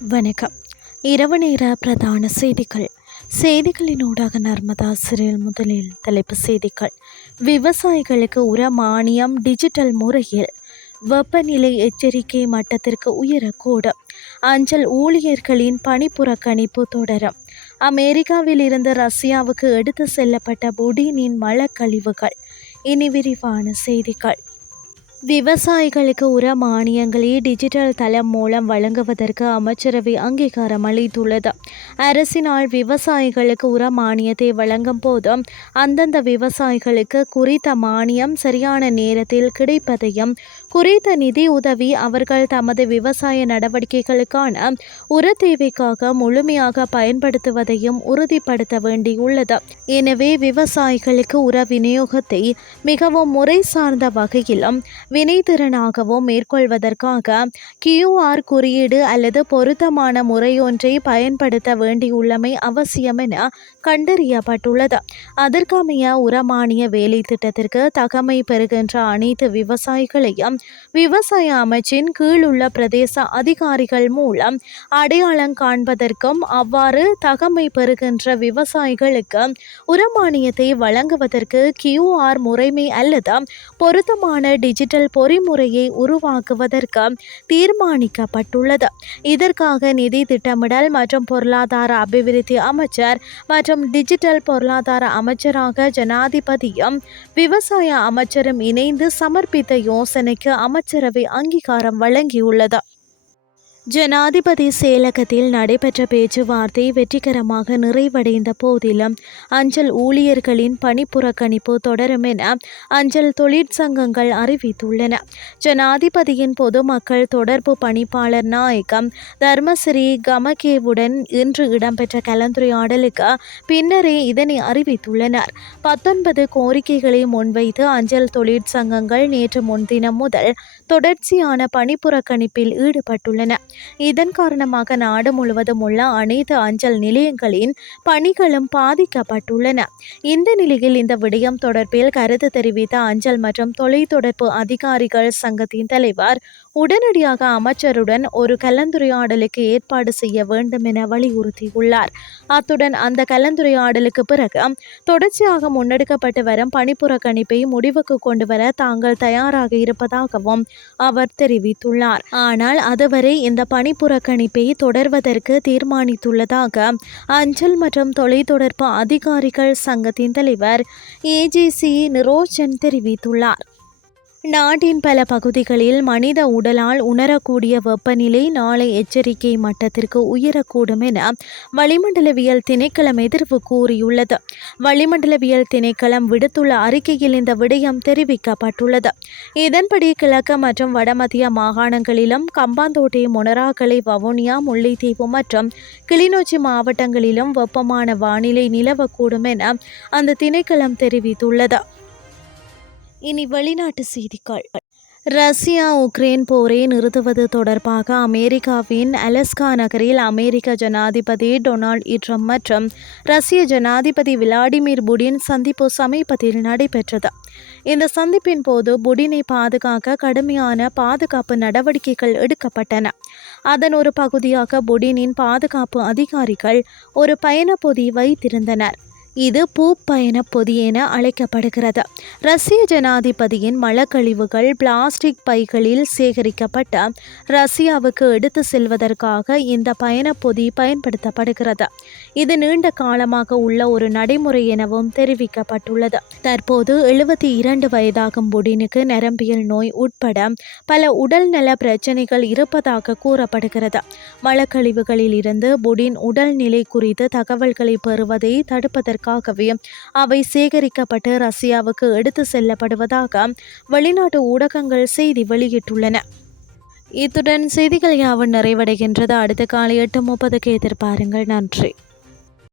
வணக்கம். இரவு நேர பிரதான செய்திகள். செய்திகளினூடாக நர்மதா சிறில் முதலில் தலைப்பு செய்திகள். விவசாயிகளுக்கு உர மானியம் டிஜிட்டல் முறையில். வெப்பநிலை எச்சரிக்கை மட்டத்திற்கு உயரக்கூடும் அஞ்சல் ஊழியர்களின் பணிப்புறக்கணிப்பு தொடரும். அமெரிக்காவில் இருந்து ரஷ்யாவுக்கு எடுத்து செல்லப்பட்ட புடினின் மலக்கழிவுகள் இனி விரிவான செய்திகள். விவசாயிகளுக்கு உர மானியங்களை டிஜிட்டல் தளம் மூலம் வழங்குவதற்கு அமைச்சரவை அங்கீகாரம் அளித்துள்ளது. அரசினால் விவசாயிகளுக்கு உர மானியத்தை வழங்கும் போது அந்தந்த விவசாயிகளுக்கு குறித்த மானியம் சரியான நேரத்தில் கிடைப்பதையும் குறித்த நிதி உதவி அவர்கள் தமது விவசாய நடவடிக்கைகளுக்கான உர தேவைக்காக முழுமையாக பயன்படுத்துவதையும் உறுதிப்படுத்த வேண்டியுள்ளது. எனவே விவசாயிகளுக்கு உர விநியோகத்தை மிகவும் முறை சார்ந்த வகையிலும் வினைத்திறனாகவும் மேற்கொள்வதற்காக கியூஆர் குறியீடு அல்லது பொருத்தமான முறையொன்றை பயன்படுத்த வேண்டியுள்ளமை அவசியம் என கண்டறியப்பட்டுள்ளது. அதற்கமைய உரமானிய வேலை திட்டத்திற்கு தகமை பெறுகின்ற அனைத்து விவசாயிகளையும் விவசாய அமைச்சின் கீழுள்ள பிரதேச அதிகாரிகள் மூலம் அடையாளம் காண்பதற்கும் அவ்வாறு தகமை பெறுகின்ற விவசாயிகளுக்கு உரமானியத்தை வழங்குவதற்கு கியூஆர் முறைமை அல்லது பொருத்தமான டிஜிட்டல் டிஜிட்டல் பொறிமுறையை உருவாக்குவதற்கு தீர்மானிக்கப்பட்டுள்ளது. இதற்காக நிதி திட்டமிடல் மற்றும் பொருளாதார அபிவிருத்தி அமைச்சர் மற்றும் டிஜிட்டல் பொருளாதார அமைச்சராக ஜனாதிபதியும் விவசாய அமைச்சரும் இணைந்து சமர்ப்பித்த யோசனைக்கு அமைச்சரவை அங்கீகாரம் வழங்கியுள்ளது. ஜனாதிபதி செயலகத்தில் நடைபெற்ற பேச்சுவார்த்தை வெற்றிகரமாக நிறைவடைந்த போதிலும் அஞ்சல் ஊழியர்களின் பணிப்புறக்கணிப்பு தொடரும் என அஞ்சல் தொழிற்சங்கங்கள் அறிவித்துள்ளன. ஜனாதிபதியின் பொதுமக்கள் தொடர்பு பணிப்பாளர் நாயகம் தர்மஸ்ரீ கமகேவுடன் இன்று இடம்பெற்ற கலந்துரையாடலுக்கு பின்னரே இதனை அறிவித்துள்ளனர். பத்தொன்பது கோரிக்கைகளை முன்வைத்து அஞ்சல் தொழிற்சங்கங்கள் நேற்று முன்தினம் முதல் தொடர்ச்சியான பணிப்புறக்கணிப்பில் ஈடுபட்டுள்ளன. இதன் காரணமாக நாடு முழுவதும் உள்ள அனைத்து அஞ்சல் நிலையங்களின் பணிகளும் பாதிக்கப்பட்டுள்ளன. இந்த நிலையில் இந்த விடயம் தொடர்பில் கருத்து தெரிவித்த அஞ்சல் மற்றும் தொலைத்தொடர்பு அதிகாரிகள் சங்கத்தின் தலைவர் உடனடியாக அமைச்சருடன் ஒரு கலந்துரையாடலுக்கு ஏற்பாடு செய்ய வேண்டும் என வலியுறுத்தியுள்ளார். அத்துடன் அந்த கலந்துரையாடலுக்கு பிறகு தொடர்ச்சியாக முன்னெடுக்கப்பட்டு வரும் பணிப்புறக்கணிப்பை முடிவுக்கு கொண்டு வர தாங்கள் தயாராக இருப்பதாகவும் அவர் தெரிவித்துள்ளார். ஆனால் அதுவரை இந்த பணிப்புறக்கணிப்பை தொடர்வதற்கு தீர்மானித்துள்ளதாக அஞ்சல் மற்றும் தொலைத்தொடர்பு அதிகாரிகள் சங்கத்தின் தலைவர் ஏஜிசி நிரோஜன் தெரிவித்துள்ளார். நாட்டின் பல பகுதிகளில் மனித உடலால் உணரக்கூடிய வெப்பநிலை நாளை எச்சரிக்கை மட்டத்திற்கு உயரக்கூடும் என வளிமண்டலவியல் திணைக்களம் எதிர்ப்பு கூறியுள்ளது. வளிமண்டலவியல் திணைக்களம் விடுத்துள்ள அறிக்கையில் இந்த விடயம் தெரிவிக்கப்பட்டுள்ளது. இதன்படி கிழக்கு மற்றும் வடமத்திய மாகாணங்களிலும் கம்பாந்தோட்டை மொனராகலை வவுனியா முல்லைத்தீவு மற்றும் கிளிநொச்சி மாவட்டங்களிலும் வெப்பமான வானிலை நிலவக்கூடும் என அந்த திணைக்களம் தெரிவித்துள்ளது. இனி வெளிநாட்டு செய்திகள். ரஷ்யா உக்ரைன் போரை நிறுத்துவது தொடர்பாக அமெரிக்காவின் அலஸ்கா நகரில் அமெரிக்க ஜனாதிபதி டொனால்ட் ட்ரம்ப் மற்றும் ரஷ்ய ஜனாதிபதி விளாடிமிர் புடின் சந்திப்பு சமீபத்தில் நடைபெற்றது. இந்த சந்திப்பின் போது புடினை பாதுகாக்க கடுமையான பாதுகாப்பு நடவடிக்கைகள் எடுக்கப்பட்டன. அதன் ஒரு பகுதியாக புடினின் பாதுகாப்பு அதிகாரிகள் ஒரு பயணப்பொதி வைத்திருந்தனர். இது பூப்பயண பொதி என அழைக்கப்படுகிறது. ரஷ்ய ஜனாதிபதியின் மலக்கழிவுகள் பிளாஸ்டிக் பைகளில் சேகரிக்கப்பட்ட ரஷ்யாவுக்கு எடுத்து செல்வதற்காக இந்த பயண பொதி பயன்படுத்தப்படுகிறது. இது நீண்ட காலமாக உள்ள ஒரு நடைமுறை எனவும் தெரிவிக்கப்பட்டுள்ளது. தற்போது எழுபத்தி இரண்டு வயதாகும் புடினுக்கு நரம்பியல் நோய் உட்பட பல உடல்நல பிரச்சனைகள் இருப்பதாக கூறப்படுகிறது. மலக்கழிவுகளில் இருந்து புடின் உடல்நிலை குறித்து தகவல்களை பெறுவதை தடுப்பதற்கு செய்வதற்காகவே அவை சேகரிக்கப்பட்டு ரஷ்யாவுக்கு எடுத்து செல்லப்படுவதாக வெளிநாட்டு ஊடகங்கள் செய்தி வெளியிட்டுள்ளன. இத்துடன் செய்திகள் யாவும் நிறைவடைகின்றது. அடுத்த காலை எட்டு முப்பதுக்கு எதிர்பாருங்கள். நன்றி.